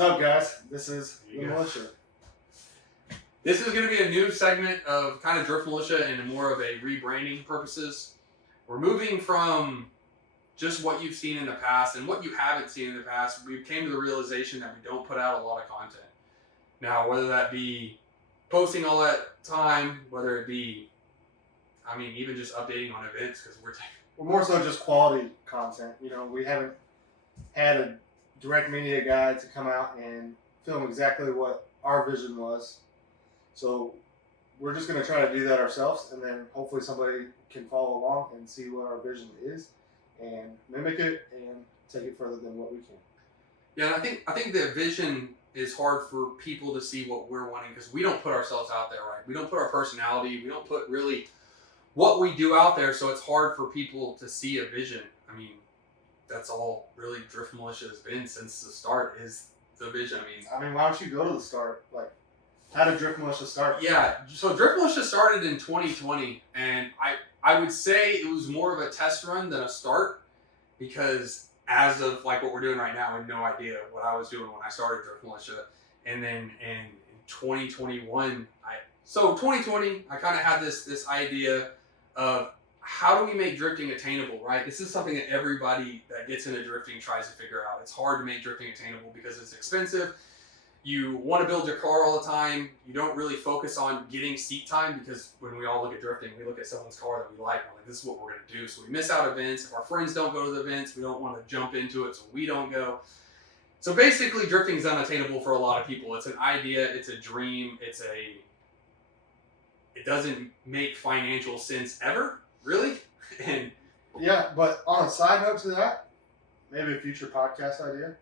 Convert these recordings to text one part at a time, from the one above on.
What's up, guys? This is the Militia. This is going to be a new segment of kind of Drift Militia and more of a rebranding purposes. We're moving from just what you've seen in the past and what you haven't seen in the past. We came to the realization that we don't put out a lot of content. Now, whether that be posting all that time, whether it be, even just updating on events, because we're more so just quality content. We haven't had a direct media guy to come out and film exactly what our vision was. So we're just going to try to do that ourselves, and then hopefully somebody can follow along and see what our vision is and mimic it and take it further than what we can. Yeah, and I think the vision is hard for people to see what we're wanting because we don't put ourselves out there, right? We don't put our personality, we don't put really what we do out there, so it's hard for people to see a vision. That's all really Drift Militia has been since the start is the vision. Why don't you go to the start? How did Drift Militia start? Yeah, so Drift Militia started in 2020, and I would say it was more of a test run than a start because as of what we're doing right now, I had no idea what I was doing when I started Drift Militia. And then in 2021, I kind of had this idea of how do we make drifting attainable, right? This is something that everybody that gets into drifting tries to figure out. It's hard to make drifting attainable because it's expensive. You want to build your car all the time. You don't really focus on getting seat time because when we all look at drifting, we look at someone's car that we like. We're like, this is what we're going to do. So we miss out events. If our friends don't go to the events, we don't want to jump into it, so we don't go. So basically, drifting is unattainable for a lot of people. It's an idea. It's a dream. It doesn't make financial sense ever, really. And yeah, but on a side note to that, maybe a future podcast idea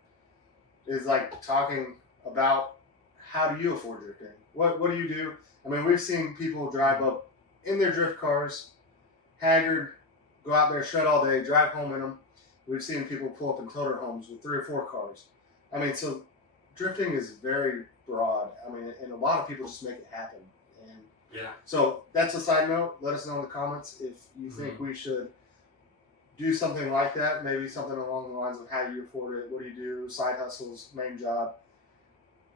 is talking about how do you afford drifting? What do you do? We've seen people drive up in their drift cars, haggard, go out there, shred all day, drive home in them. We've seen people pull up in toter homes with 3 or 4 cars. So drifting is very broad. And a lot of people just make it happen. And yeah. So that's a side note. Let us know in the comments if you think we should do something like that. Maybe something along the lines of how you afford it. What do you do? Side hustles, main job.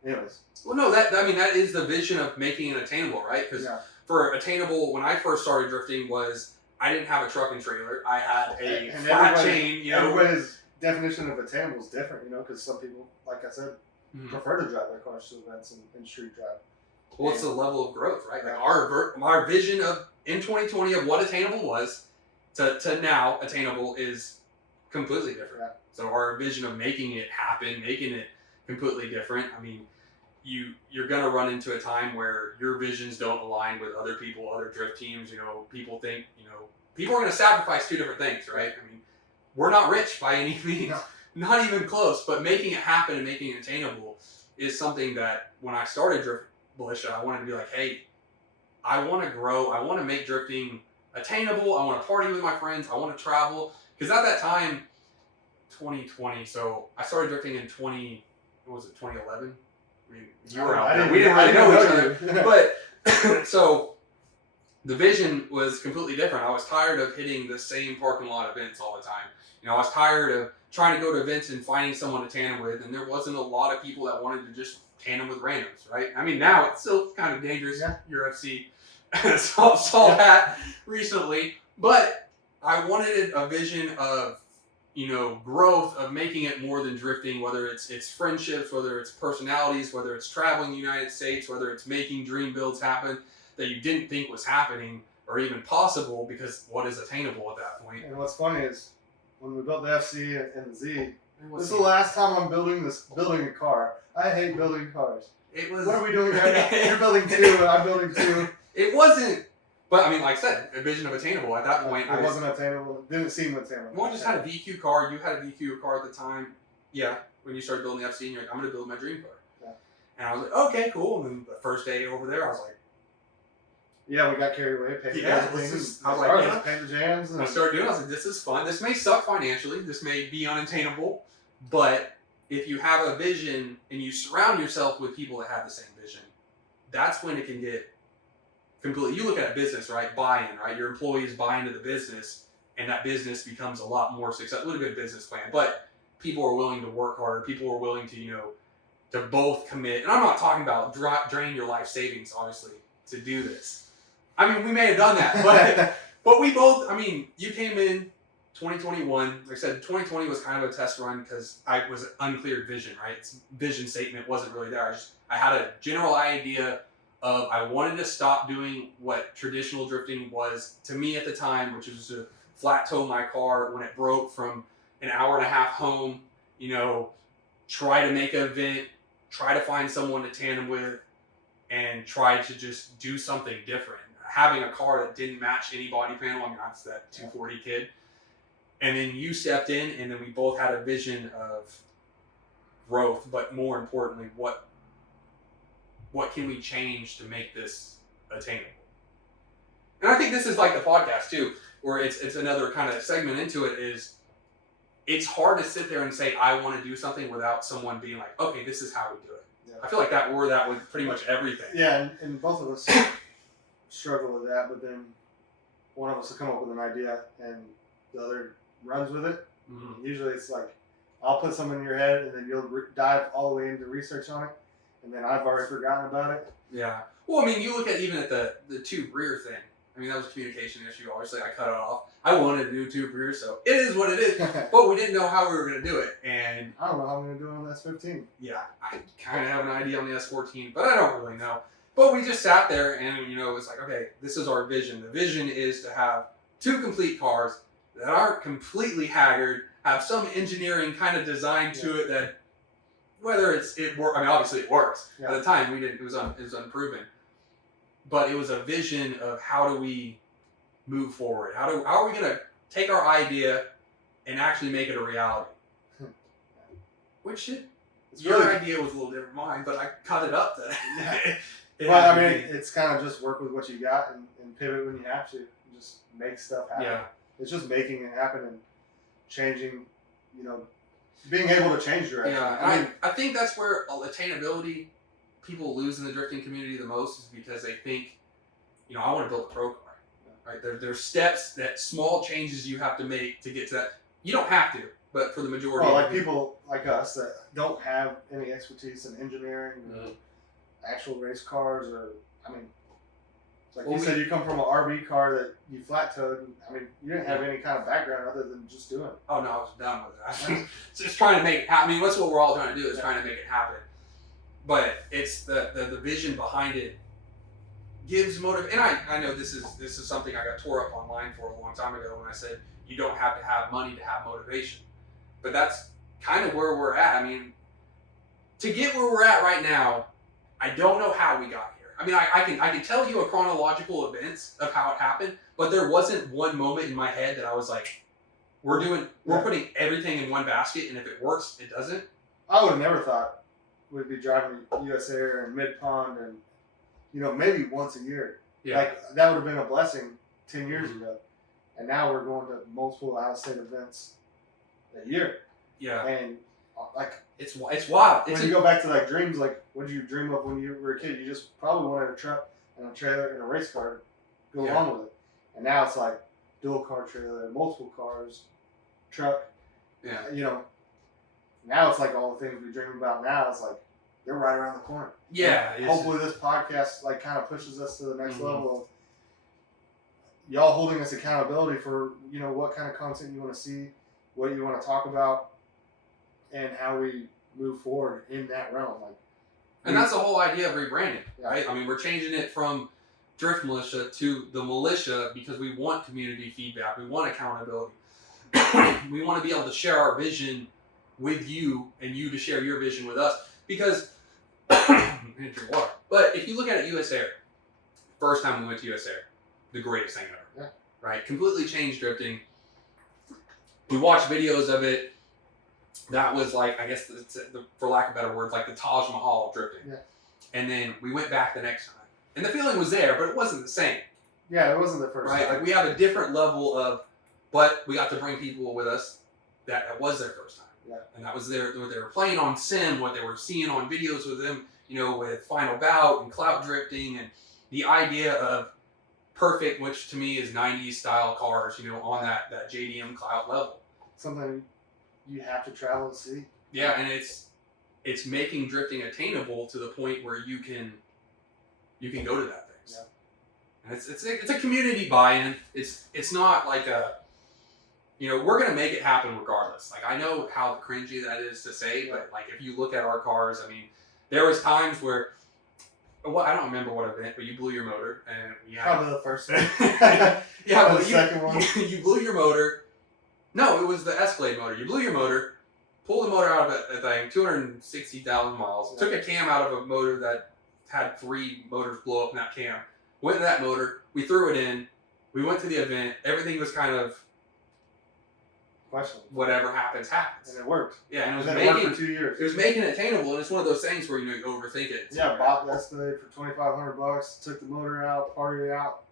Anyways. Well, no, that is the vision of making it attainable, right? Because for attainable, when I first started drifting, I didn't have a truck and trailer. I had a flat chain. Everybody's definition of attainable is different, because some people, like I said, prefer to drive their cars to events and street drive. Well, it's the level of growth, right? Our vision in 2020 of what attainable was to now attainable is completely different. Yeah. So our vision of making it happen, making it completely different. You're gonna run into a time where your visions don't align with other people, other drift teams. People think people are gonna sacrifice 2 different things, right? We're not rich by any means, not even close. But making it happen and making it attainable is something that when I started Drift Militia, I wanted to be like, hey, I want to grow. I want to make drifting attainable. I want to party with my friends. I want to travel because at that time, 2020. So I started drifting in 2011. You were out there. We didn't really know each other. But so the vision was completely different. I was tired of hitting the same parking lot events all the time. I was tired of trying to go to events and finding someone to tandem with, and there wasn't a lot of people that wanted to just tandem with randoms, right? Now it's still kind of dangerous. Yeah. UFC saw that recently, but I wanted a vision of growth, of making it more than drifting, whether it's friendships, whether it's personalities, whether it's traveling the United States, whether it's making dream builds happen that you didn't think was happening or even possible because what is attainable at that point. And what's funny is when we built the FC and the Z, this is the last time I'm building a car. I hate building cars. What are we doing right now? You're building 2 and I'm building 2. It wasn't. But like I said, a vision of attainable at that point. It wasn't attainable. It didn't seem attainable. Well, I just had a VQ car. You had a VQ car at the time. Yeah, when you started building the FC, and you're like, I'm going to build my dream car. Yeah. And I was like, okay, cool. And then the first day over there, I was like, yeah, we got carried away. Paid I was like, paint the jams. And I started doing it. I was like, this is fun. This may suck financially. This may be unattainable. But if you have a vision and you surround yourself with people that have the same vision, that's when it can get completely. You look at a business, right? Buy-in, right? Your employees buy into the business, and that business becomes a lot more successful. With a good business plan, but people are willing to work harder. People are willing to, to both commit. And I'm not talking about drain your life savings, obviously, to do this. I mean, we may have done that, but we both, I mean, you came in 2021. Like I said, 2020 was kind of a test run because I was unclear vision, right? Vision statement wasn't really there. I had a general idea of I wanted to stop doing what traditional drifting was to me at the time, which was to flat tow my car when it broke from an hour and a half home, try to make an event, try to find someone to tandem with, and try to just do something different. Having a car that didn't match any body panel, I mean, I was that 240 kid. And then you stepped in, and then we both had a vision of growth, but more importantly, what can we change to make this attainable? And I think this is like the podcast too, where it's another kind of segment into it is it's hard to sit there and say, I want to do something without someone being like, okay, this is how we do it. Yeah. I feel like that with pretty much everything. Yeah, and both of us struggle with that, but then one of us will come up with an idea and the other runs with it. Mm-hmm. Usually it's like, I'll put something in your head and then you'll dive all the way into research on it, and then I've already forgotten about it. Yeah. Well, I mean, you look at even at the tube rear thing. I mean, that was a communication issue. Obviously, I cut it off. I wanted to do tube rear, so it is what it is. But we didn't know how we were going to do it. And I don't know how I'm going to do it on the S15. Yeah, I kind of have an idea on the S14, but I don't really know. But we just sat there and, it was like, okay, this is our vision. The vision is to have 2 complete cars that aren't completely haggard, have some engineering kind of design to it that, whether it works, I mean, obviously it works. Yeah. At the time, it was unproven. But it was a vision of how do we move forward? How are we going to take our idea and actually make it a reality? Which your idea was a little different than mine, but I cut it up to Well, I mean, it's kind of just work with what you got and pivot when you have to. Just make stuff happen. Yeah. It's just making it happen and changing, being able to change direction. Yeah, I think that's where attainability people lose in the drifting community the most is because they think, I want to build a pro car. Right? There's steps, that small changes you have to make to get to that. You don't have to, but for the majority. Well, like people like us that don't have any expertise in engineering or actual race cars, or like you said, you come from an RV car that you flat towed. I mean, you didn't have any kind of background other than just doing it. Oh no, I was done with it. I was just trying to make it happen. I mean, that's what we're all trying to do is trying to make it happen. But it's the vision behind it gives motive. And I know this is something I got tore up online for a long time ago when I said you don't have to have money to have motivation. But that's kind of where we're at. I mean, to get where we're at right now, I don't know how we got here. I mean, I can tell you a chronological events of how it happened, but there wasn't one moment in my head that I was like, we're putting everything in one basket, and if it works, it doesn't. I would have never thought we'd be driving US Air and Mid Pond and maybe once a year. Yeah. Like that would have been a blessing 10 years ago. And now we're going to multiple out of state events a year. Yeah. And it's wild. When you go back to dreams, what did you dream of when you were a kid? You just probably wanted a truck and a trailer and a race car to go along with it. And now it's like dual car trailer, multiple cars, truck. Yeah. Now it's like all the things we dream about now. It's like they're right around the corner. Yeah. Hopefully this podcast kind of pushes us to the next level of y'all holding us accountability for what kind of content you want to see, what you want to talk about, and how we move forward in that realm. And that's the whole idea of rebranding, right? I mean, we're changing it from Drift Militia to the Militia because we want community feedback. We want accountability. We want to be able to share our vision with you and you to share your vision with us. Because, drink water. But if you look at it, US Air, first time we went to US Air, the greatest thing ever. Yeah. Right? Completely changed drifting. We watched videos of it. That was I guess, for lack of better words, like the Taj Mahal of drifting. Yeah. And then we went back the next time. And the feeling was there, but it wasn't the same. Yeah, it wasn't the first time. Right? We have a different level of, but we got to bring people with us that was their first time. Yeah. And that was what they were playing on sim, what they were seeing on videos with them, with Final Bout and clout drifting, and the idea of perfect, which to me is 90s style cars, on that JDM clout level. Something you have to travel to see. Yeah, and it's it's making drifting attainable to the point where you can go to that things. Yeah. And it's a community buy-in. It's not like a, we're gonna make it happen regardless. Like, I know how cringy that is to say, but like, if you look at our cars, I mean, there was times where, well, I don't remember what event, but you blew your motor, and we had Probably the first one. yeah, Or but the second one. you blew your motor. No, it was the Escalade motor. You blew your motor, pulled the motor out of that thing, 260,000 miles. Yeah. Took a cam out of a motor that had 3 motors blow up in that cam. Went to that motor. We threw it in. We went to the event. Everything was kind of Questionable. whatever happens. And it worked. Yeah, and And then it worked for 2 years. it was making it attainable, and it's one of those things where you overthink it. Yeah, bought the Escalade for $2,500. Took the motor out, partied it out,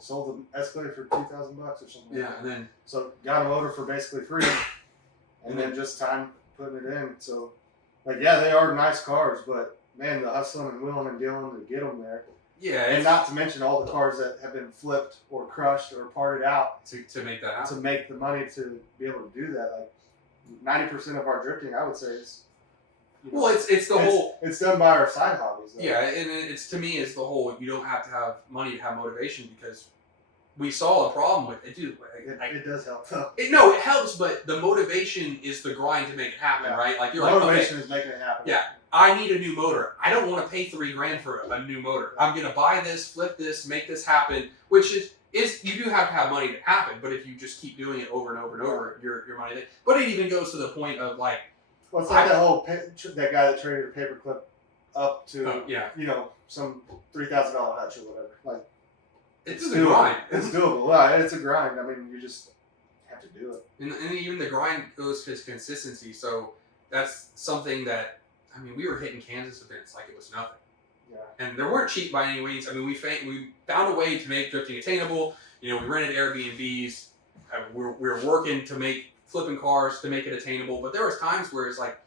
sold the Escalade for $2,000 or something. Yeah, and then So got a motor for basically free, and then just time putting it in. So, like, yeah, they are nice cars, but man, the hustling and wheeling and dealing to get them there, yeah, and not to mention all the cars that have been flipped or crushed or parted out to make that happen. to make the money to be able to do that. Like 90% of our drifting, I would say, is Well, it's the whole. It's done by our side hobbies. Though. Yeah, and it's, to me, it's the whole. You don't have to have money to have motivation, because we saw a problem with it, dude. It does help though. No, it helps, but the motivation is the grind to make it happen, Yeah. right? Like, you're Motivation like, is making it happen. Yeah. I need a new motor. I don't want to pay $3,000 for a new motor. I'm gonna buy this, flip this, make this happen. Which is you do have to have money to happen, but if you just keep doing it over and over and over, your money. But it even goes to the point of like. Well, it's like that guy that traded a paperclip up to some $3,000 hutch or whatever. Like it's a grind. It's doable. Yeah, it's a grind. I mean, you just have to do it. And even the grind goes to consistency. So that's something that, I mean, we were hitting Kansas events like it was nothing. Yeah. And they weren't cheap by any means. I mean, we found a way to make drifting attainable. We rented Airbnbs. We were working to make flipping cars to make it attainable. But there was times where it's like,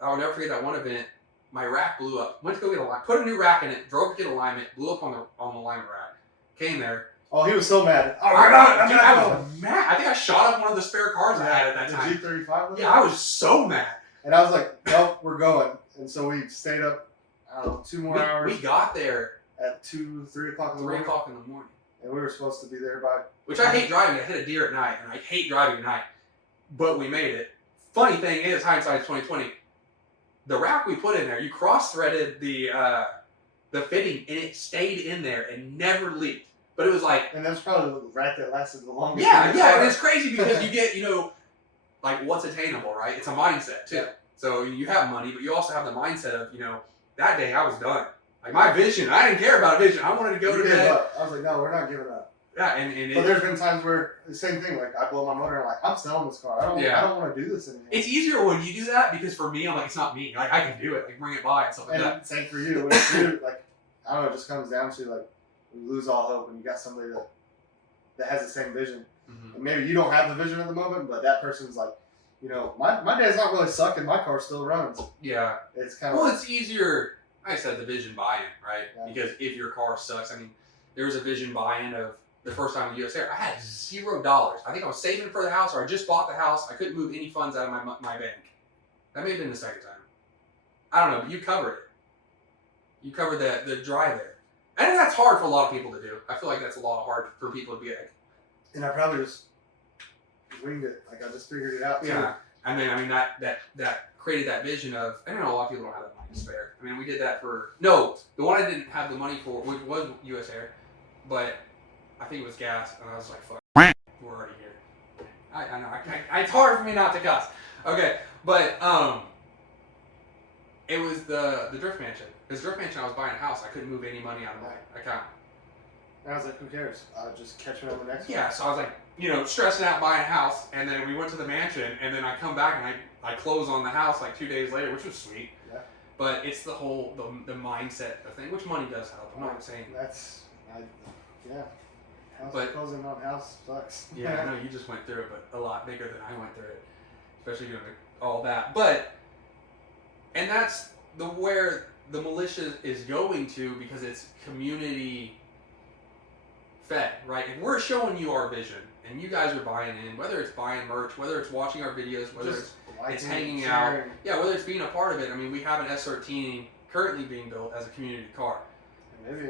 I'll never forget that one event. My rack blew up. Went to go get a line, put a new rack in it, drove to get alignment, blew up on the alignment rack. Came there. Oh, he was so mad. Oh, I was mad. I think I shot up one of the spare cars I had at that time. The G35? Yeah, I was so mad. And I was like, nope, we're going. And so we stayed up, I don't know, 2 more hours. We got there at 2, 3 o'clock in the 3 morning. o'clock in the morning. And we were supposed to be there by... Which I hate driving. I hit a deer at night, and I hate driving at night. But we made it. Funny thing is, hindsight's 2020. The rack we put in there, you cross-threaded the fitting, and it stayed in there and never leaked. But it was like... And that's probably the rack that lasted the longest. Yeah, and it's crazy because you get, like, what's attainable, right? It's a mindset, too. Yeah. So you have money, but you also have the mindset of, that day I was done. Like, my vision, I didn't care about vision. I wanted to go to bed. I was like, no, we're not giving up. Yeah, and but there's been times where the same thing, like I blow my motor and I'm like, I'm selling this car. I don't want to do this anymore. It's easier when you do that because for me, I'm like, it's not me. Like, I can do it. Like, bring it by and stuff like that. Same for you. When it's you, like, I don't know, it just comes down to like, you lose all hope and you got somebody that has the same vision. Mm-hmm. And maybe you don't have the vision at the moment, but that person's like, my dad's not really sucking. My car still runs. Yeah. It's kind of... Well, it's easier, like I said, the vision buy-in, right? Yeah. Because if your car sucks, I mean, there was a vision buy-in of the first time in US Air. I had $0. I think I was saving for the house, or I just bought the house. I couldn't move any funds out of my bank. That may have been the second time. I don't know, but you covered it. You covered the drive there. And that's hard for a lot of people to do. I feel like that's a lot hard for people to be like. And I probably just winged it. Like, I just figured it out, too. Yeah. And then, I mean, that created that vision of, I don't know, a lot of people don't have that money to spare. I mean, we did that for, no, the one I didn't have the money for was US Air, but I think it was gas, and I was like, fuck, we're already here. I know, it's hard for me not to cuss. Okay, but, it was the Drift Mansion. Because Drift Mansion, I was buying a house, I couldn't move any money out of my account. And I was like, who cares? I'll just catch me on the next one. Yeah, so I was like, stressing out buying a house, and then we went to the mansion, and then I come back and I close on the house like 2 days later, which was sweet. Yeah. But it's the whole, the mindset thing, which money does help. I'm not saying. Yeah. But closing on house sucks. Yeah, I know you just went through it, but a lot bigger than I went through it, especially doing all that. But, and that's where the militia is going to, because it's community fed, right? If we're showing you our vision and you guys are buying in, whether it's buying merch, whether it's watching our videos, whether it's hanging out, whether it's being a part of it. I mean, we have an S13 currently being built as a community car. Maybe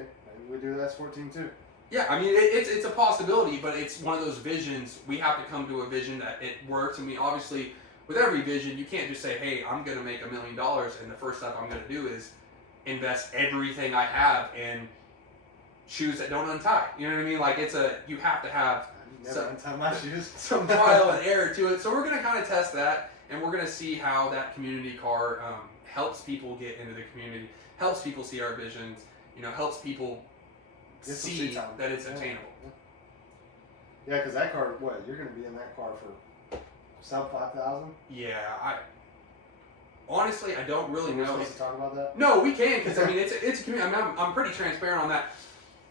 we do the S14 too. Yeah, I mean, it's a possibility, but it's one of those visions. We have to come to a vision that it works. I mean, obviously, with every vision, you can't just say, hey, I'm going to make $1 million, and the first step I'm going to do is invest everything I have in shoes that don't untie. You know what I mean? Like, you have to have some trial and error to it. So we're going to kind of test that, and we're going to see how that community car helps people get into the community, helps people see our visions, helps people see that it's attainable. Yeah, because that car, you're going to be in that car for sub 5,000? Yeah, honestly, I don't really know. Supposed to talk about that? No, we can, because I mean, it's a community. I'm pretty transparent on that.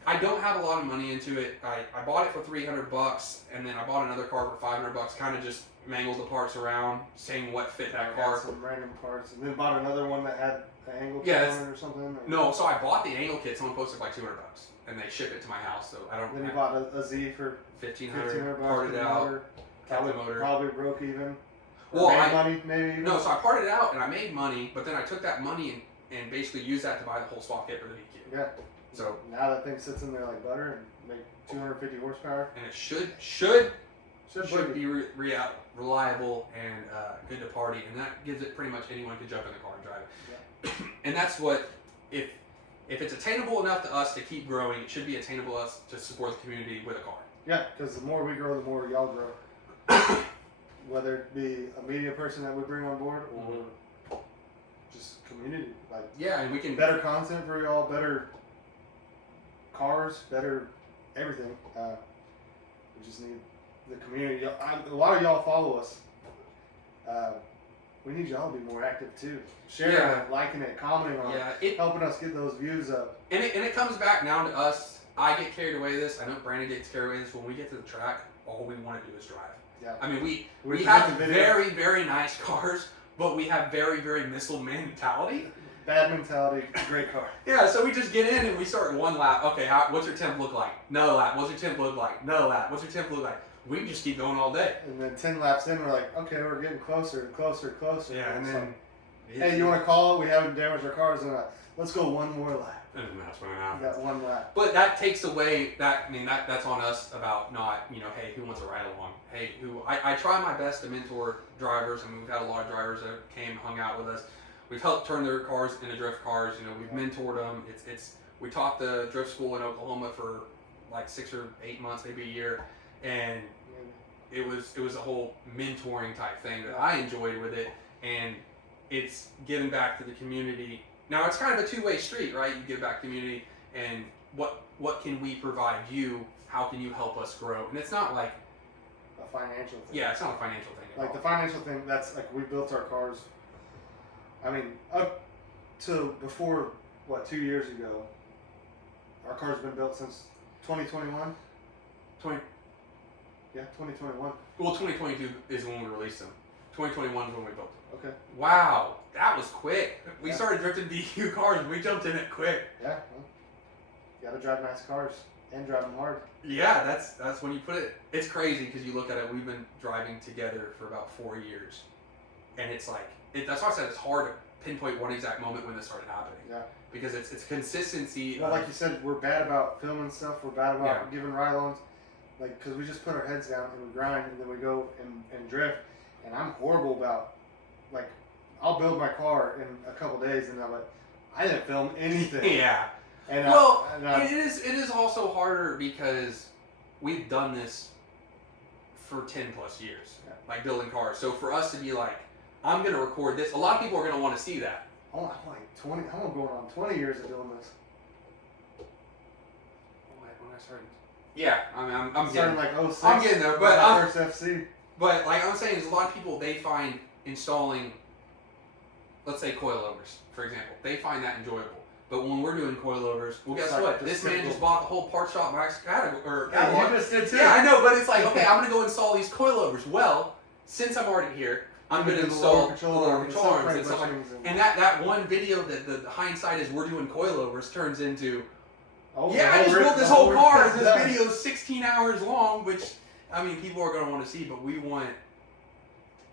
I don't have a lot of money into it. I bought it for $300, and then I bought another car for $500. Kind of just mangled the parts around, seeing what fit that car. Some random parts, and then bought another one that had an angle kit on it or something. Or? No, so I bought the angle kit. Someone posted for like $200, and they ship it to my house. So I don't. Then you bought a Z for $1,500. Parted out. Kept the motor. Probably broke even. Well, money maybe. No, so I parted it out and I made money, but then I took that money and basically used that to buy the whole swap kit for the VQ. Yeah. So now that thing sits in there like butter and make 250 horsepower. And it should be reliable and good to party, and that gives it pretty much anyone can jump in the car and drive it. Yeah. And that's what if it's attainable enough to us to keep growing, it should be attainable to us to support the community with a car. Yeah, because the more we grow, the more y'all grow. Whether it be a media person that we bring on board or just community, and we can better content for y'all, better cars, better everything. We just need the community. A lot of y'all follow us. We need y'all to be more active too, sharing it, liking it, commenting on it, helping us get those views up. And it comes back down to us. I get carried away with this. I know Brandon gets carried away with this. When we get to the track, all we want to do is drive. Yeah. I mean, we have very, very nice cars, but we have very, very missile mentality. Bad mentality, great car. Yeah, so we just get in and we start one lap. Okay, what's your temp look like? Another lap. What's your temp look like? Another lap. What's your temp look like? We can just keep going all day. And then 10 laps in, we're like, okay, we're getting closer and closer and closer. Yeah, and then... Hey, you want to call? We haven't damaged our cars. And let's go one more lap. And that's when it happens. Got one lap. But that takes away that. I mean, that's on us about not, hey, who wants to ride along? Hey, I try my best to mentor drivers. I mean, we've had a lot of drivers that came, hung out with us. We've helped turn their cars into drift cars. We've mentored them. We taught the drift school in Oklahoma for like 6 or 8 months, maybe a year, and it was a whole mentoring type thing that I enjoyed with it, and it's giving back to the community. Now it's kind of a two-way street, right? You give back to the community, and what can we provide you? How can you help us grow? And it's not like a financial thing. Yeah, it's not a financial thing. Like the financial thing, that's like we built our cars. I mean, up to before 2 years ago, our car's been built since 2021. 2021. Well, 2022 is when we released them. 2021 is when we built them. Okay. Wow, that was quick. We started drifting DQ cars and we jumped in it quick. Yeah. Well, you gotta drive nice cars and drive them hard. Yeah, that's when you put it. It's crazy because you look at it. We've been driving together for about 4 years, and it's like that's why I said it's hard to pinpoint one exact moment when this started happening. Yeah. Because it's consistency. Well, like you said, we're bad about filming stuff. We're bad about giving ride-alongs. Like, because we just put our heads down and we grind, and then we go and drift. And I'm horrible about, like, I'll build my car in a couple days, and I'm like, I didn't film anything. Yeah. And it is also harder because we've done this for 10 plus years, like building cars. So for us to be like, I'm gonna record this. A lot of people are gonna want to see that. I'm like 20. I'm going on 20 years of doing this. When I started. Yeah, I mean, I'm starting getting, like 06. I'm getting there, but first FC. But like I'm saying, is a lot of people they find installing, let's say coilovers, for example, they find that enjoyable. But when we're doing coilovers, well, guess what? This man just bought the whole part shop Max catalog. Yeah, you just did too. Yeah, I know, but it's like, okay, I'm gonna go install these coilovers. Well, since I'm already here, I'm gonna install the lower control arms and stuff like that. And that one video that the hindsight is we're doing coilovers turns into, Oh, Yeah, I just rig- built this the whole rig car. is This done. video is 16 hours long, which, I mean, people are going to want to see, but we want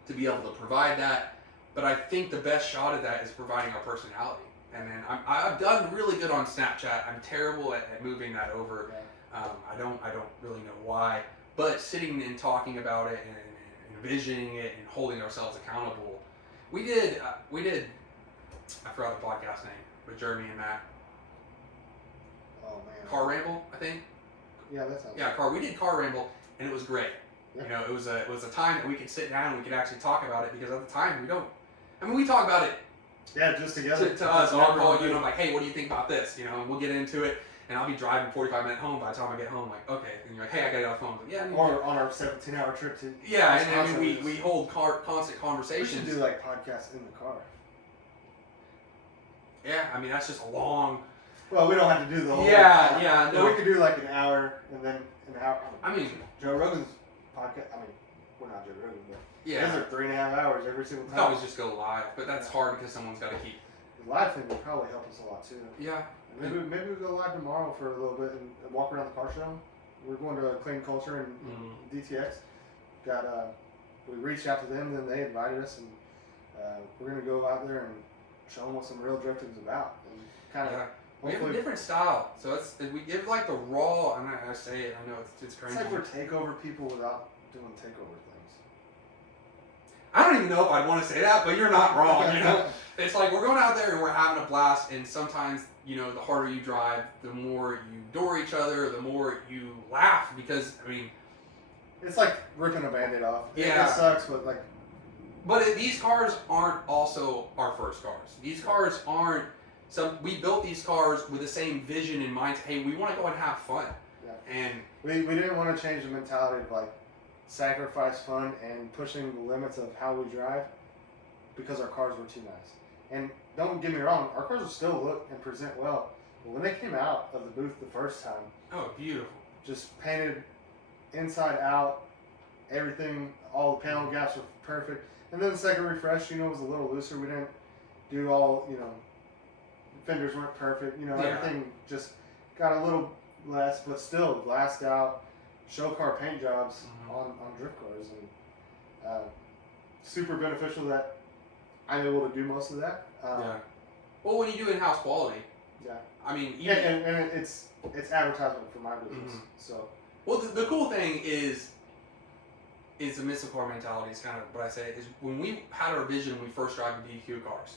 to be able to provide that. But I think the best shot at that is providing our personality. And then I've done really good on Snapchat. I'm terrible at moving that over. I don't really know why. But sitting and talking about it and envisioning it and holding ourselves accountable. We did, I forgot the podcast name, with Jeremy and Matt. Oh man. Car Ramble, I think. Yeah, that sounds. Yeah, we did Car Ramble, and it was great. Yeah. You know, it was a time that we could sit down and we could actually talk about it, because at the time we talk about it Yeah, just together. to us. I'll call you and I'm like, hey, what do you think about this? You know, and we'll get into it, and I'll be driving 45 minutes home. By the time I get home, like, okay, and you're like, hey, I gotta get off the phone. Like, yeah, Or on our 17-hour trip to. yeah, and I mean, we hold constant We conversations. should do like podcasts in the car. Yeah, I mean, that's just a long. Well, we don't have to do the whole. Yeah, time. yeah, But no. we could do like an hour and then an hour. I mean, Joe Rogan's podcast. I mean, we're not Joe Rogan, but yeah, those are 3.5 hours every single we time. could always just go live, but that's hard because someone's got to keep. The live thing would probably help us a lot too. Yeah. And maybe we go live tomorrow for a little bit and walk around the car show. We're going to a Clean Culture in DTX. We reached out to them, then they invited us, and we're gonna go out there and show them what some real drifting's about, and kind of. Yeah. We have a different style, so we give like the raw. And I say it, I know it's crazy. It's like we're takeover people without doing takeover things. I don't even know if I'd want to say that, but you're not wrong. You know, it's like we're going out there and we're having a blast, and sometimes, you know, the harder you drive, the more you door each other, the more you laugh, because I mean, It's like ripping a Band-Aid off. Yeah. It sucks, but like. but these cars aren't also our first cars. These cars aren't. We built these cars with the same vision in mind. Hey, we want to go and have fun. Yeah. And We didn't want to change the mentality of like sacrifice fun and pushing the limits of how we drive because our cars were too nice. And don't get me wrong, our cars will still look and present well. But when they came out of the booth the first time, oh, beautiful. just painted inside out, everything, all the panel gaps were perfect. And then the second refresh, you know, was a little looser. We didn't do all, you know, fenders weren't perfect. You know, Yeah. everything just got a little less, but still glassed out, show car paint jobs on drift cars. And super beneficial that I'm able to do most of that. Yeah. Well, when you do in-house quality, Yeah. I mean, And it's advertisement for my business. So. Well, the cool thing is the missile car mentality is kind of what I say is when we had our vision when we first drive the DQ cars,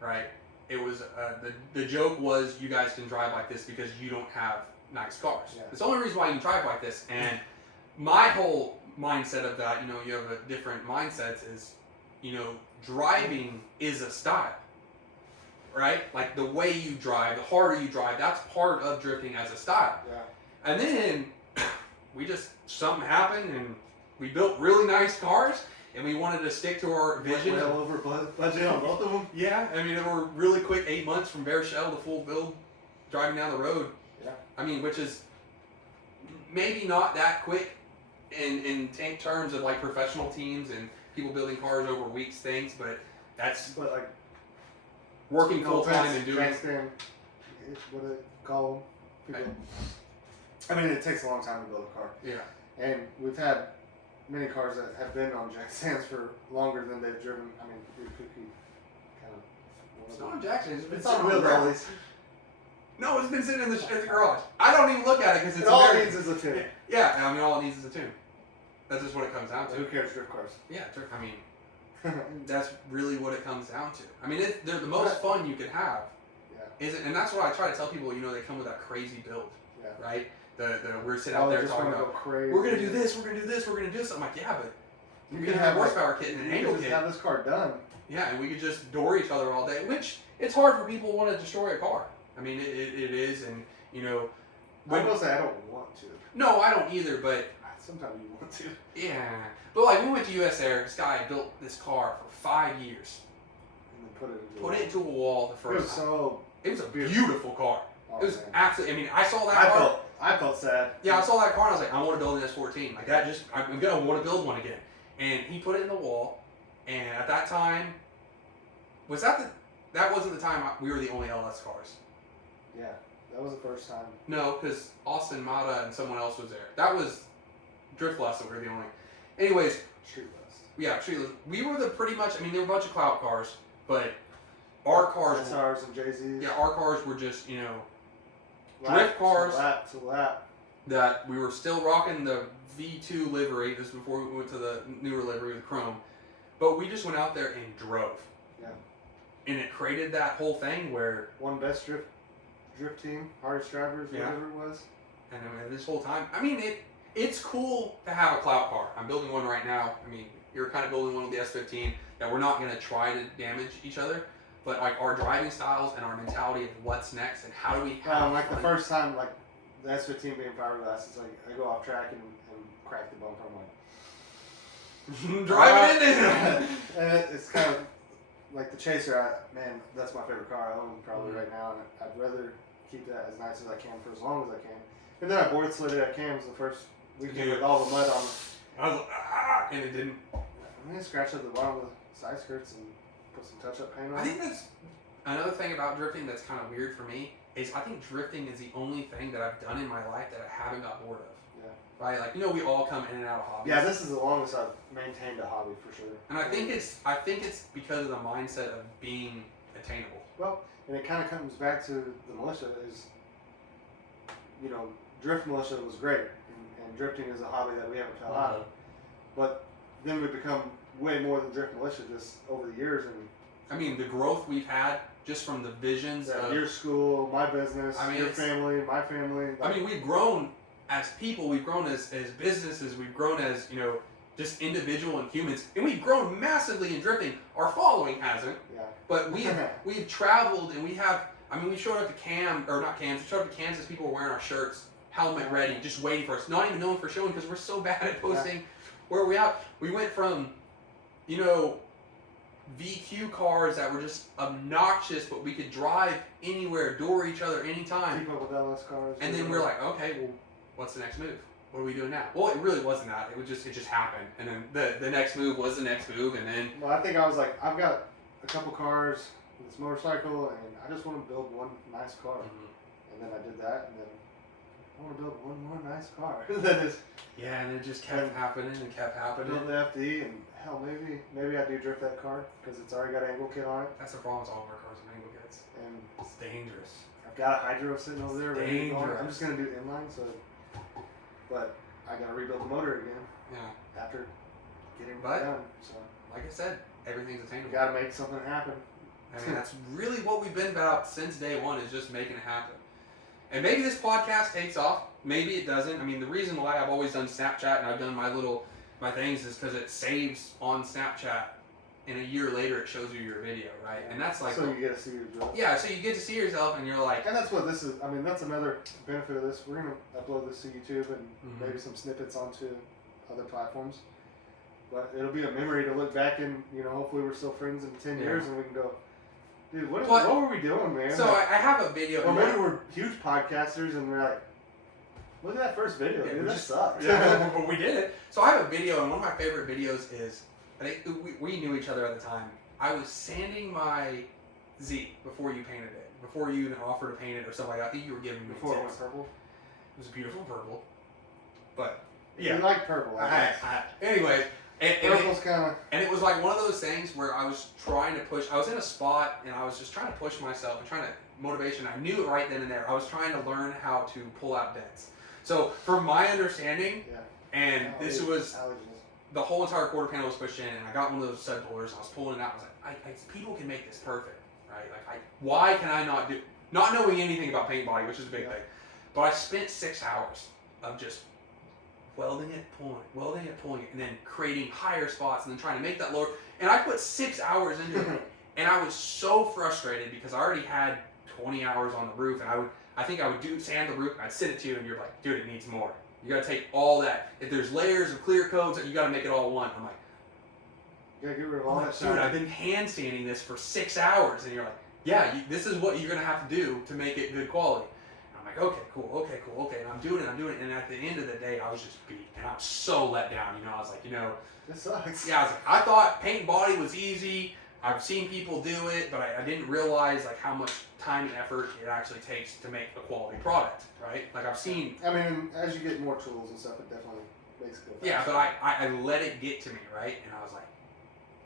right? It was the joke was you guys can drive like this because you don't have nice cars. Yeah. It's the only reason why you can drive like this. And my whole mindset of that, you know, you have a different mindsets is, you know, driving is a style, right? Like the way you drive, the harder you drive, that's part of drifting as a style. Yeah. And then something happened and we built really nice cars and we wanted to stick to our vision. Well over budget on both of them. Yeah, I mean, they were really quick, 8 months from bare shell to full build, driving down the road. Yeah. I mean, which is maybe not that quick in terms of like professional teams and people building cars over weeks things, but that's But like working full time and doing. Jackson, what do they call them? People. I mean, it takes a long time to build a car. Yeah. And we've had many cars that have been on jack stands for longer than they've driven. I mean, we kind of. It's not on Jackson. It's been It's sitting on on the wheel ground. dollies. No, it's been sitting in the garage. I don't even look at it because it's All very- it needs is a tune. Yeah, I mean, all it needs is a tune. That's just what it comes down to. Who cares, drift cars? Yeah, I mean, that's really what it comes down to. I mean, they're the most fun you could have. Yeah. Isn't, and that's what I try to tell people. You know, they come with that crazy build, Yeah. right? We're sitting out there just talking wanna about, go crazy. we're gonna do this, we're gonna do this, we're gonna do this. I'm like, yeah, but You you can can have have horsepower kit and an You angle can just kit. have this car done. Yeah, and we could just door each other all day, which it's hard for people who want to destroy a car. I mean, it is, and you know, I will say I don't want to. no, I don't either, but Sometimes you want to. yeah. But like, we went to US Air, this guy built this car for 5 years. And then Put it into a wall the It was first time. so. It was a beautiful car. Oh, It was man. absolutely, I mean, I saw that car. I felt sad. Yeah, I saw that car and I was like, I want to build an S14. Like that I'm going to want to build one again. And he put it in the wall. And at that time, that wasn't the time we were the only LS cars. Yeah. That was the first time. No, because Austin, Mata, and someone else was there. That was Drift Less that we were the only. Anyways, Street West. yeah, Street Less. We were the pretty much. I mean, there were a bunch of clout cars, but our cars. SRs and Jay-Z's. Yeah, our cars were just Lap drift cars. To lap to lap. That we were still rocking the V2 livery. This was before we went to the newer livery with chrome, but we just went out there and drove. Yeah. And it created that whole thing where. One best drift team, hardest drivers, Yeah. whatever it was. And I mean, this whole time, I mean, it's cool to have a clout car. I'm building one right now. I mean, you're kind of building one with the S15 that we're not going to try to damage each other, but like our driving styles and our mentality of what's next and how do we have Like fun. the first time, like the S15 being fiberglass, it's like I go off track and crack the bumper. I'm like, drive it in there. And it's kind of like the Chaser. Man, that's my favorite car I own probably right now, and I'd rather keep that as nice as I can for as long as I can. And then I board slid it at Cam's the first weekend with all the mud on it. I was like, and it didn't. I'm gonna scratch up the bottom of the side skirts and put some touch-up paint on. I think that's another thing about drifting that's kind of weird for me is I think drifting is the only thing that I've done in my life that I haven't got bored of. Yeah. Right? Like, we all come in and out of hobbies. Yeah, this is the longest I've maintained a hobby for sure. And I think it's because of the mindset of being attainable. Well, and it kind of comes back to the militia is, drift militia was great, and drifting is a hobby that we haven't fell out of. But then we become way more than drift militia just over the years, and I mean, the growth we've had just from the visions of your school, my business, I mean, your family, my family. I mean, we've grown as people, we've grown as businesses, we've grown as, just individual and humans, and we've grown massively in drifting. Our following hasn't, Yeah. but we've traveled and we showed up to we showed up to Kansas, people were wearing our shirts, helmet ready, just waiting for us, not even knowing for showing because we're so bad at posting where we're at. We went from, VQ cars that were just obnoxious, but we could drive anywhere, door each other anytime. Keep up with LS cars. And then we're like, okay, well, what's the next move? What are we doing now? Well, it really wasn't that. It just happened. And then the next move was the next move, and then. Well, I think I was like, I've got a couple cars, this motorcycle, and I just want to build one nice car. Mm-hmm. And then I did that, and then I want to build one more nice car. And it just kept happening and kept happening. Build the FD, and hell, maybe I do drift that car because it's already got an angle kit on it. That's the problem with all of our cars with angle kits. And It's dangerous. I've got a hydro sitting over there ready to go. Dangerous. I'm just gonna do inline, but I gotta rebuild the motor again Yeah. after getting it But- done. So Like I said, everything's attainable. we gotta make something happen. I mean, that's really what we've been about since day one, is just making it happen. And maybe this podcast takes off. Maybe it doesn't. I mean, the reason why I've always done Snapchat and I've done my things is because it saves on Snapchat, and a year later it shows you your video, right? And that's like, so you get to see your drill. yeah, so you get to see yourself and you're like, And that's what this is. I mean, that's another benefit of this. We're gonna upload this to YouTube and Mhm. maybe some snippets onto other platforms. But it'll be a memory to look back and hopefully we're still friends in 10 years and we can go, dude, what were we doing, man? so I have a video. Or maybe we're huge podcasters and we're like, look at that first video, Yeah, dude, we that just- sucked. Yeah, but we did it. So I have a video, and one of my favorite videos is, I think we knew each other at the time. I was sanding my Z before you painted it, before you even offered to paint it or something like that. I think you were giving me Before it tips. went purple. It was a beautiful purple, but You like purple, I guess. anyway, Purple's kind of... and it was like one of those things where I was trying to push. I was in a spot and I was just trying to push myself and trying to motivation. I knew it right then and there. I was trying to learn how to pull out dents. So from my understanding, and this was the whole entire quarter panel was pushed in, and I got one of those stud pullers. And I was pulling it out. I was like, people can make this perfect, right? Like, why can I not do? Not knowing anything about paint body, which is a big thing, but I spent 6 hours of just welding it, pulling it, and then creating higher spots, and then trying to make that lower. And I put 6 hours into it, and I was so frustrated because I already had 20 hours on the roof, and I think I would sand the roof, and I'd send it to you, and you're like, dude, it needs more. You gotta take all that. If there's layers of clear coats, you gotta make it all one. I'm like, you gotta get rid of all that stuff. dude, I've been hand sanding this for 6 hours, and you're like, yeah, this is what you're gonna have to do to make it good quality. And I'm like, okay, cool, and I'm doing it, and at the end of the day, I was just beat, and I was so let down. I was like, This sucks. yeah, I was like, I thought paint body was easy. I've seen people do it, but I didn't realize like how much time and effort it actually takes to make a quality product, right? Like I've seen. I mean, as you get more tools and stuff, it definitely makes it go faster. Yeah, but I let it get to me, right? And I was like,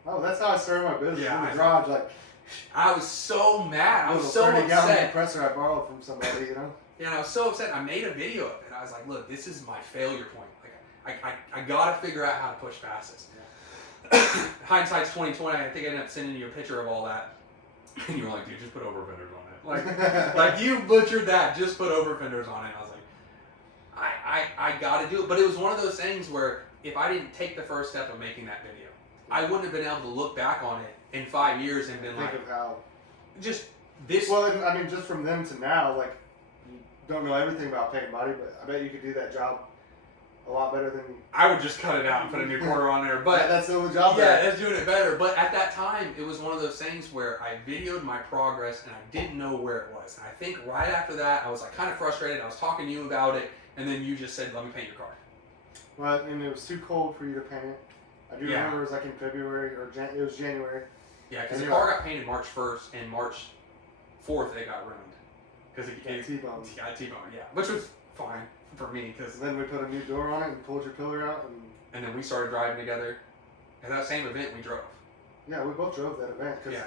oh, that's how I started my business Yeah, in the garage. Like, I was so mad. I was so 30-gallon upset. compressor I borrowed from somebody, you know. Yeah, and I was so upset. I made a video of it. I was like, look, this is my failure point. Like, I gotta figure out how to push past this. Yeah. Hindsight's 2020. I think I ended up sending you a picture of all that, and you were like, dude, just put over fenders on it. Like you butchered that. Just put over fenders on it. And I was like, I gotta do it. But it was one of those things where if I didn't take the first step of making that video, I wouldn't have been able to look back on it in 5 years and been think like, of how. just this. Well, and, I mean, just from then to now, like, you don't know everything about paint body, but I bet you could do that job a lot better than. I would just cut it out and put a new quarter on there. But that's the only job. Yeah, that's doing it better. But at that time, it was one of those things where I videoed my progress and I didn't know where it was. And I think right after that, I was like kind of frustrated. I was talking to you about it, and then you just said, "Let me paint your car." Well, and it was too cold for you to paint it. I do remember it was like in February or it was January. Yeah, because the car got painted March 1st and March 4th it got ruined. Because it got T-boned. Yeah, T-boned, yeah. Which was fine for me. Cause then we put a new door on it and pulled your pillar out. And then we started driving together. At that same event, we drove. Yeah, we both drove that event. Yeah.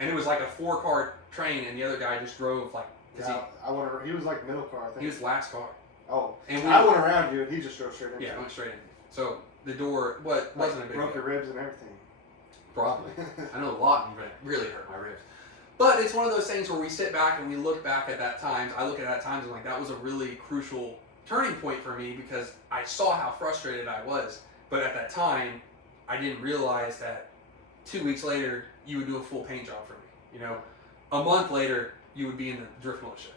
And it was like a 4-car train and the other guy just drove like... Yeah, he was like middle car, I think. He was last car. Oh. And I went around you and he just drove straight in. Yeah, went straight in. So the door wasn't a big broke deal. your ribs and everything. Probably. I know a lot and it really hurt my ribs. But it's one of those things where we sit back and we look back at that time. I look at that time and I'm like, that was a really crucial turning point for me because I saw how frustrated I was. But at that time, I didn't realize that 2 weeks later, you would do a full paint job for me. You know, a month later, you would be in the drift militia.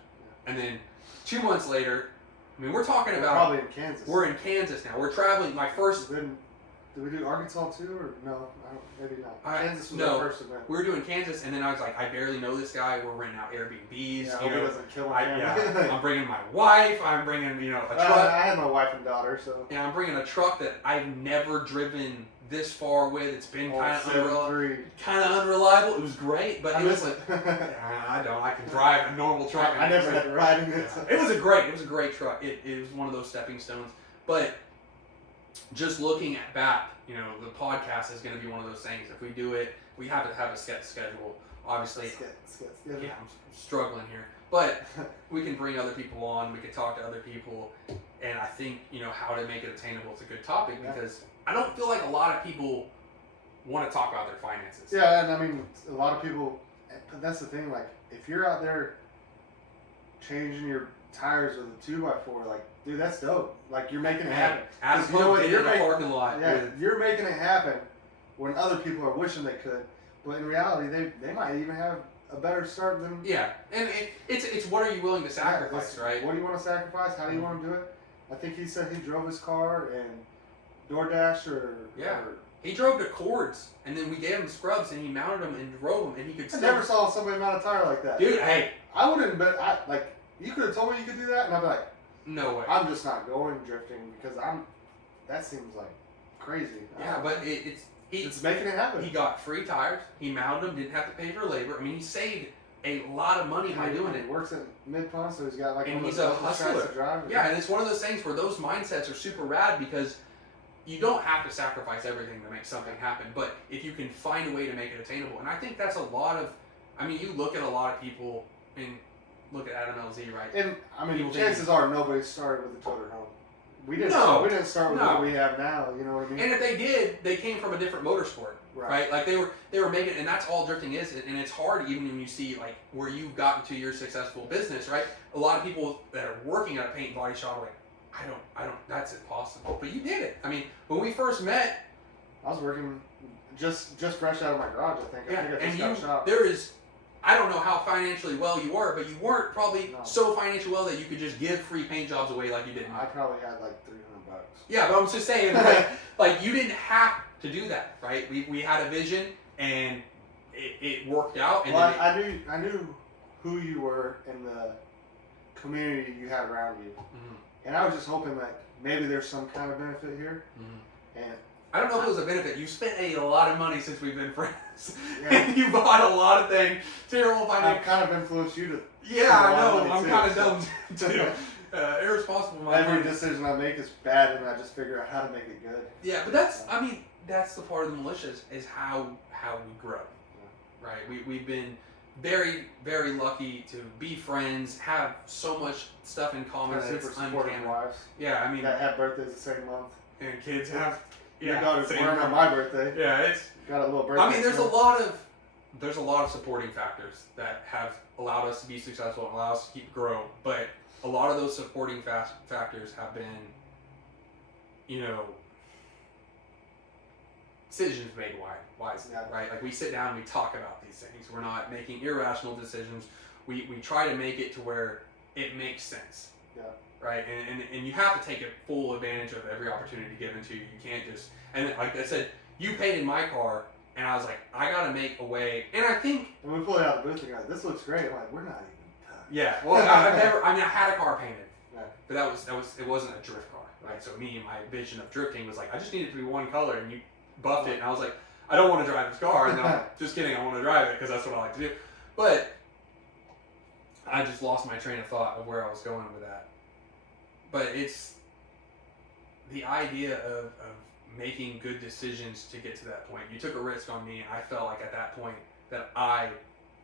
And then 2 months later, I mean, we're talking about... Probably in Kansas. We're in Kansas now. We're traveling. My first... Did we do Arkansas too, or no? Maybe not. Kansas was no, our first event. We were doing Kansas, and then I was like, I barely know this guy. We're renting out Airbnbs. Yeah, you know, he doesn't kill him. I'm bringing my wife. I'm bringing, a truck. I had my wife and daughter, so. Yeah, I'm bringing a truck that I've never driven this far with. It's been kind of unreliable. It was great, but it was like, I don't. I can drive a normal truck. I never had to ride in it. It was a great truck. It was one of those stepping stones. But just looking back, the podcast is going to be one of those things. If we do it, we have to have a set schedule. Obviously, yeah, I'm struggling here. But we can bring other people on. We can talk to other people. And I think, how to make it attainable is a good topic because I don't feel like a lot of people want to talk about their finances. Yeah, and I mean, a lot of people, but that's the thing, like, if you're out there changing your tires with a 2x4, like, dude, that's dope. Like, you're making it happen. As you know what, you're in the parking lot. Yeah, you're making it happen when other people are wishing they could. But in reality, they might even have a better start than... Yeah, and it's what are you willing to sacrifice, right? What do you want to sacrifice? How do you want to do it? I think he said he drove his car and DoorDash or... Yeah. He drove to Cords, and then we gave him scrubs, and he mounted them and drove them, and he could I never saw somebody mount a tire like that. Dude, hey. I wouldn't, but you could have told me you could do that, and I'd be like... No way. I'm just not going drifting because that seems like crazy. Yeah, but it's making it happen. He got free tires. He mounted them. Didn't have to pay for labor. I mean, he saved a lot of money by doing it. He works at Mid-Pond, so he's got and he's a hustler. Yeah, and it's one of those things where those mindsets are super rad because you don't have to sacrifice everything to make something happen. But if you can find a way to make it attainable, and I think that's a lot of. I mean, you look at a lot of people and. Look at Adam LZ, right? And I mean, chances are nobody started with a toter home. We didn't start with what we have now. You know what I mean? And if they did, they came from a different motorsport, right? Like they were making, and that's all drifting is. And it's hard even when you see like where you've gotten to your successful business, right? A lot of people that are working at a paint and body shop are like, I don't. That's impossible. But you did it. I mean, when we first met, I was working just fresh out of my garage. I think. Yeah, I think I just got shop. There is. I don't know how financially well you were, but you weren't probably so financially well that you could just give free paint jobs away like you did. I probably had like $300. Yeah, but I'm just saying, like you didn't have to do that, right? We had a vision and it worked out. And I knew who you were in the community you had around you, and I was just hoping that maybe there's some kind of benefit here. And I don't know if it was a benefit. You spent a lot of money since we've been friends, Yeah. and you bought a lot of things. Terrible financial. I've kind of influenced you to. Yeah, I know. I'm kind of dumb too. Irresponsible. Every decision I make is bad, and I just figure out how to make it good. Yeah, but that's the part of the militia is how we grow, right? We've been very, very lucky to be friends, have so much stuff in common. Super supportive wives. Yeah, I mean, that have birthdays the same month. And kids have. Your daughter's born on my birthday. Yeah, it's got a little birthday. I mean, there's a lot of supporting factors that have allowed us to be successful and allow us to keep growing. But a lot of those supporting factors have been, decisions made wisely, right? Like we sit down and we talk about these things. We're not making irrational decisions. We try to make it to where it makes sense. Yeah. Right, and you have to take full advantage of every opportunity given to you. You can't just, and like I said, you painted my car, and I was like, I gotta make a way, and I think. And we pulled it out of the booth and go, this looks great. I'm like, we're not even done. Yeah, well, I had a car painted, but it wasn't a drift car, right? So my vision of drifting was like, I just needed it to be one color, and you buffed it, and I was like, I don't want to drive this car, and then I'm just kidding, I want to drive it because that's what I like to do, but I just lost my train of thought of where I was going with that. But it's the idea of making good decisions to get to that point. You took a risk on me, and I felt like at that point that I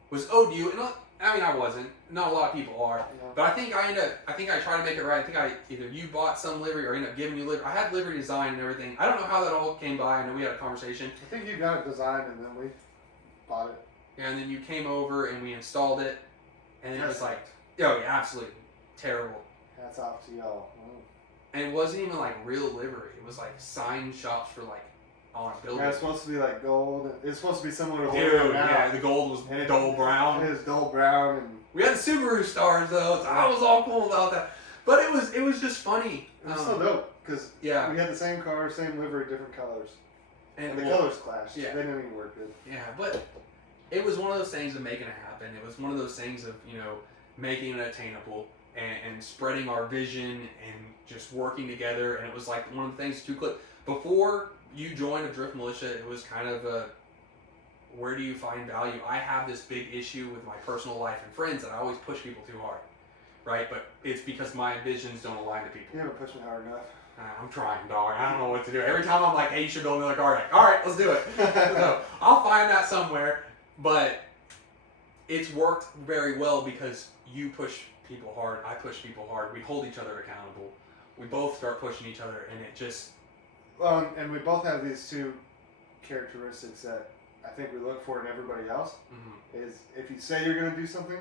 was owed you. And I wasn't. Not a lot of people are. Yeah. But I think I tried to make it right. I think either you bought some livery or ended up giving you livery. I had livery design and everything. I don't know how that all came by. I know we had a conversation. I think you got it designed, and then we bought it. And then you came over, and we installed it. And it was like, oh, yeah, absolutely terrible. Hats off to y'all. And it wasn't even like real livery. It was like sign shops for like on a building. Yeah, it's supposed to be like gold. It's supposed to be similar to what Dude, yeah, the gold was dull brown. It was dull brown, and we had the Subaru stars though, so I was all cool about that. But it was just funny. It was so dope because we yeah, had the same car, same livery, different colors, and the colors clashed. Yeah, they didn't even work good. Yeah, but it was one of those things of making it happen. It was one of those things of making it attainable. And spreading our vision and just working together, and it was like one of the things before you joined a drift militia. It was kind of a, where do you find value? I have this big issue with my personal life and friends that I always push people too hard, right? But it's because my visions don't align to people. You haven't pushed me hard enough. I'm trying, dog. I don't know what to do. Every time I'm like, hey, you should build another car. Like, all right, let's do it. So I'll find that somewhere, but it's worked very well because you push people hard, I push people hard, we hold each other accountable, we both start pushing each other, and it just... Well, and we both have these two characteristics that I think we look for in everybody else, is if you say you're going to do something,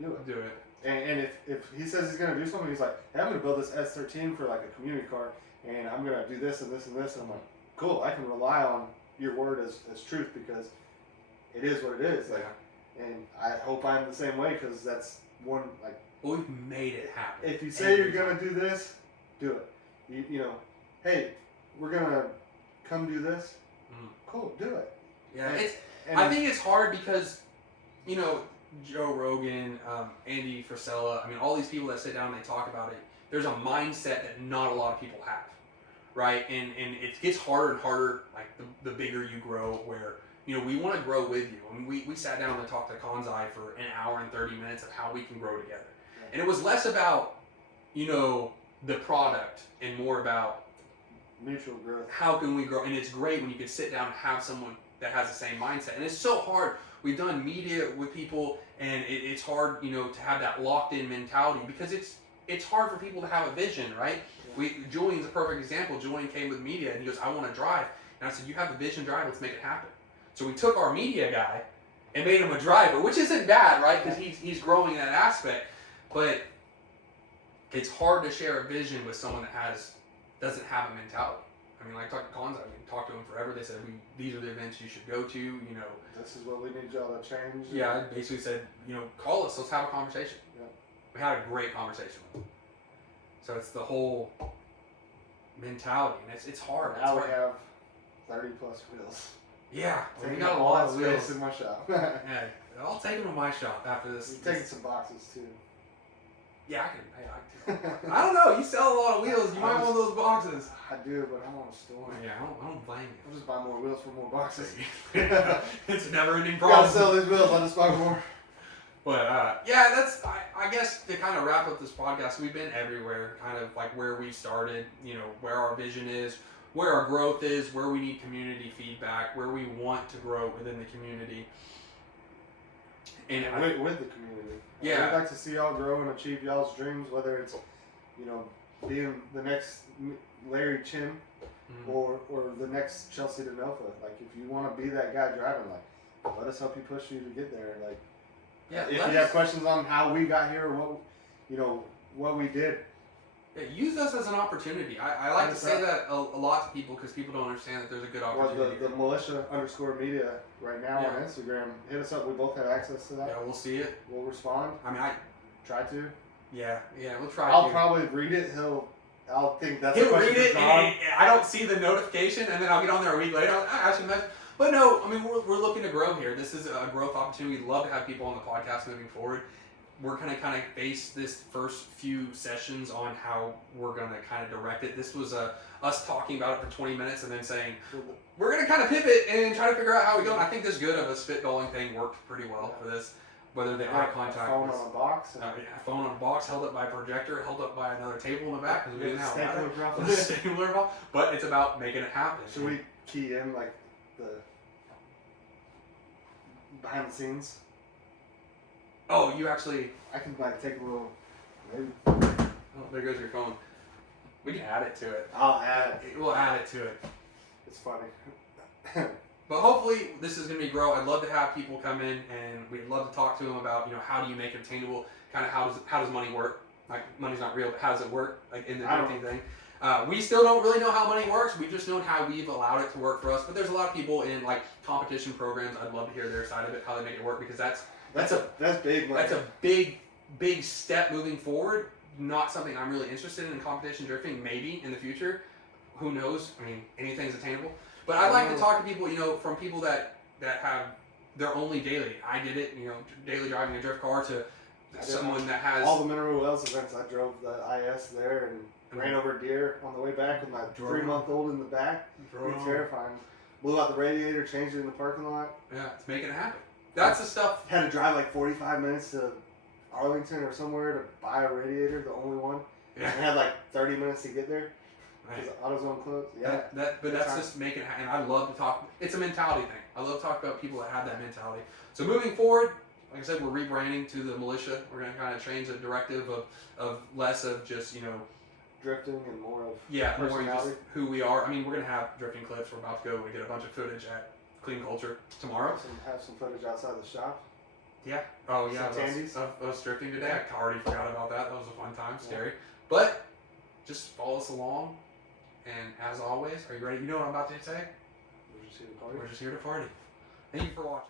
do it. Do it. And if he says he's going to do something, he's like, hey, I'm going to build this S13 for like a community car, and I'm going to do this and this and this, and I'm like, cool, I can rely on your word as truth because it is what it is. Like, and I hope I'm the same way because that's one, like... Well, we've made it happen. If you say you're going to do this, do it. You know, hey, we're going to come do this. Cool, do it. Yeah, I think it's hard because, Joe Rogan, Andy Frisella, I mean, all these people that sit down and they talk about it, there's a mindset that not a lot of people have, right? And it gets harder and harder, like, the bigger you grow, where... we want to grow with you. I mean, we sat down and talked to Konzai for an hour and 30 minutes of how we can grow together. And it was less about, the product and more about mutual growth. How can we grow? And it's great when you can sit down and have someone that has the same mindset. And it's so hard. We've done media with people, and it's hard, to have that locked-in mentality because it's hard for people to have a vision, right? Yeah. Julian's a perfect example. Julian came with media, and he goes, I want to drive. And I said, you have the vision, drive. Let's make it happen. So we took our media guy and made him a driver, which isn't bad, right? Because he's growing in that aspect. But it's hard to share a vision with someone that doesn't have a mentality. I mean, like I talked to Konzai, we talked to him forever. They said, these are the events you should go to, This is what we need y'all to change. Yeah, I basically said, call us, let's have a conversation. Yeah. We had a great conversation with him. So it's the whole mentality, and it's hard. Now we have 30 plus wheels. Yeah, we got a lot of wheels in my shop. Yeah, I'll take them to my shop after this. We're taking some boxes too. Yeah, I can. I don't know. You sell a lot of wheels. You might want those boxes. I do, but I don't want a store. Yeah, I don't blame you. I'll just buy more wheels for more boxes. It's a never-ending Gotta problem. sell these wheels. I'll just buy more. But yeah, that's I guess to kind of wrap up this podcast. We've been everywhere, kind of like where we started. You know, where our vision is, where our growth is, where we need community feedback, where we want to grow within the community. And With the community. Yeah. I'd like to see y'all grow and achieve y'all's dreams, whether it's, you know, being the next Larry Chin or the next Chelsea DeNofa. Like, if you want to be that guy driving, like, let us help you push you to get there. Like, yeah, if you have questions on how we got here or what we did. Yeah, use us as an opportunity. I like to say that a lot to people because people don't understand that there's a good opportunity. Well, the Militia_media right now on Instagram. Hit us up. We both have access to that. Yeah, we'll see it. We'll respond. I mean, try to. Yeah, we'll try. I'll probably read it. I'll think that's. He'll read it, and I don't see the notification, and then I'll get on there a week later. I actually messaged. But no, I mean, we're looking to grow here. This is a growth opportunity. We'd love to have people on the podcast moving forward. We're going to kind of base this first few sessions on how we're going to kind of direct it. This was us talking about it for 20 minutes and then saying, we're going to kind of pivot and try to figure out how we go. And I think this good of a spitballing thing worked pretty well for this. Whether the eye contact phone was, on a box. phone on a box, held up by a projector, held up by another table in the back. Because we didn't have a stapler. But it's about making it happen. Should we key in like the behind the scenes? Oh, you actually... I can like take a little... Maybe. Oh, there goes your phone. We can add it to it. I'll add it. We'll add it to it. It's funny. But hopefully this is going to be grow. I'd love to have people come in and we'd love to talk to them about, how do you make it obtainable? Kind of how does money work? Like, money's not real, but how does it work? Like in the drifting thing. We still don't really know how money works. We've just known how we've allowed it to work for us. But there's a lot of people in like competition programs. I'd love to hear their side of it, how they make it work, because that's big money. That's a big step moving forward. Not something I'm really interested in competition drifting. Maybe in the future, who knows? I mean, anything's attainable. But I like to talk to people, from people that have their only daily. I did it, daily driving a drift car to someone that has all the Mineral Wells events. I drove the IS there and ran over a deer on the way back with my 3-month-old in the back. It was terrifying. Blew out the radiator, changed it in the parking lot. Yeah, it's making it happen. That's the stuff. Had to drive like 45 minutes to Arlington or somewhere to buy a radiator, the only one. Yeah. And had like 30 minutes to get there. Right. Because AutoZone closed. Yeah. But that's just making it happen. And I love to talk. It's a mentality thing. I love to talk about people that have that mentality. So moving forward, like I said, we're rebranding to the Militia. We're going to kind of change the directive of less of just, drifting and more of more just who we are. I mean, we're going to have drifting clips. We're about to go and get a bunch of footage at Clean Culture tomorrow. Have some footage outside the shop. Yeah. Oh, yeah. Us drifting today. I already forgot about that. That was a fun time. Scary. But just follow us along. And as always, are you ready? You know what I'm about to say? We're just here to party. We're just here to party. Thank you for watching.